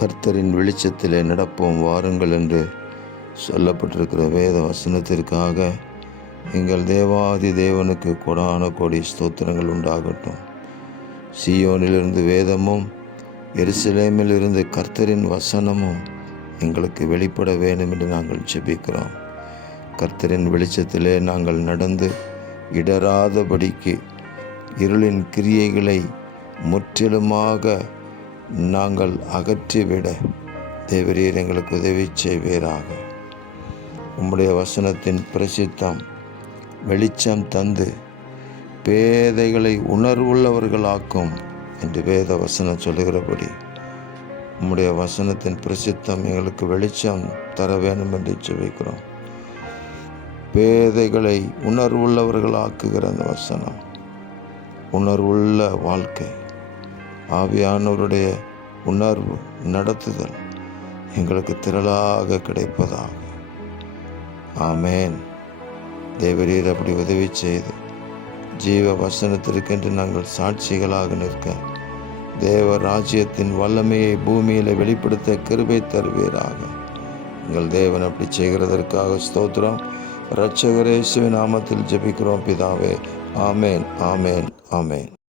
கர்த்தரின் வெளிச்சத்திலே நடப்போம் வாருங்கள் என்று சொல்லப்பட்டிருக்கிற வேத வசனத்திற்காக எங்கள் தேவாதி தேவனுக்கு கொடான கோடி ஸ்தோத்திரங்கள் உண்டாகட்டும். சீயோனிலிருந்து வேதமும் எருசலேமிலிருந்து கர்த்தரின் வசனமும் எங்களுக்கு வெளிப்பட வேண்டும் என்று நாங்கள் ஜெபிக்கிறோம். கர்த்தரின் வெளிச்சத்திலே நாங்கள் நடந்து இடராதபடிக்கு இருளின் கிரியைகளை முற்றிலுமாக நாங்கள் அகற்றிவிட தேவரீர் எங்களுக்கு உதவி செய்வீராக. உம்முடைய வசனத்தின் பிரசித்தம் வெளிச்சம் தந்து பேதைகளை உணர்வுள்ளவர்களாக்கும் என்று வேத வசனம் சொல்லுகிறபடி உம்முடைய வசனத்தின் பிரசித்தம் எங்களுக்கு வெளிச்சம் தர வேண்டும் என்று ஜெபிக்கிறோம். பேதைகளை உணர்வுள்ளவர்களாக்குகிற அந்த வசனம், உணர்வுள்ள வாழ்க்கை, ஆவியானவருடைய உணர்வு நடத்துதல் எங்களுக்கு திரளாக கிடைப்பதாக. ஆமேன். தேவரீர் அப்படி உதவி செய்து ஜீவ வசனத்திற்கென்று நாங்கள் சாட்சிகளாக நிற்க தேவ ராஜ்யத்தின் வல்லமையை பூமியில் வெளிப்படுத்த கிருபை தருவீராக. எங்கள் தேவன் அப்படி செய்கிறதற்காக ஸ்தோத்திரம். இரட்சகர் இயேசுவின் நாமத்தில் ஜெபிக்கிறோம் பிதாவே. ஆமேன், ஆமேன், ஆமேன்.